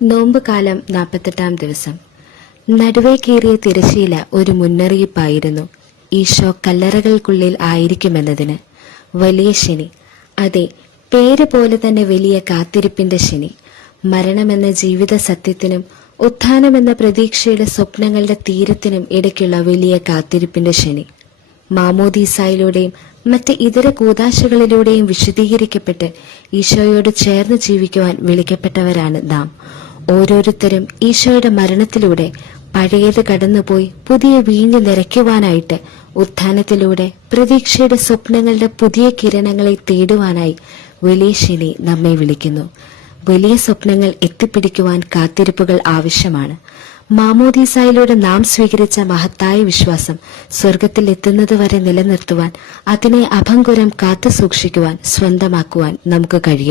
നോമ്പുകാലം 48-ാം ദിവസം. നടുവേ കീറിയ തിരശ്ശീല ഒരു മുന്നറിയിപ്പായിരുന്നു. ഈശോ കല്ലറകൾക്കുള്ളിൽ ആയിരിക്കുമെന്നതിന്. വലിയ ശനി, അതെ, പേര് പോലെ തന്നെ വലിയ കാത്തിരിപ്പിന്റെ ശനി. മരണമെന്ന ജീവിത സത്യത്തിനും ഉത്ഥാനമെന്ന പ്രതീക്ഷയുടെ സ്വപ്നങ്ങളുടെ തീരത്തിനും ഇടയ്ക്കുള്ള വലിയ കാത്തിരിപ്പിന്റെ ശനി. മാമോദീസായിലൂടെയും മറ്റ് ഇതര കൂദാശകളിലൂടെയും വിശദീകരിക്കപ്പെട്ട് ഈശോയോട് ചേർന്ന് ജീവിക്കുവാൻ വിളിക്കപ്പെട്ടവരാണ് നാം. ഓരോരുത്തരും ഈശോയുടെ മരണത്തിലൂടെ പഴയത് കടന്നുപോയി പുതിയ വീഞ്ഞ് നിറയ്ക്കുവാനായിട്ട്, ഉത്ഥാനത്തിലൂടെ പ്രതീക്ഷയുടെ സ്വപ്നങ്ങളുടെ പുതിയ കിരണങ്ങളെ തേടുവാനായി വലിയ ശനി നമ്മെ വിളിക്കുന്നു. വലിയ സ്വപ്നങ്ങൾ എത്തിപ്പിടിക്കുവാൻ കാത്തിരിപ്പുകൾ ആവശ്യമാണ്. മാമോദീസായിലൂടെ നാം സ്വീകരിച്ച മഹത്തായ വിശ്വാസം സ്വർഗത്തിൽ എത്തുന്നതുവരെ നിലനിർത്തുവാൻ, അതിനെ അഭംഗുരം കാത്തു സൂക്ഷിക്കുവാൻ, സ്വന്തമാക്കുവാൻ നമുക്ക് കഴിയണം.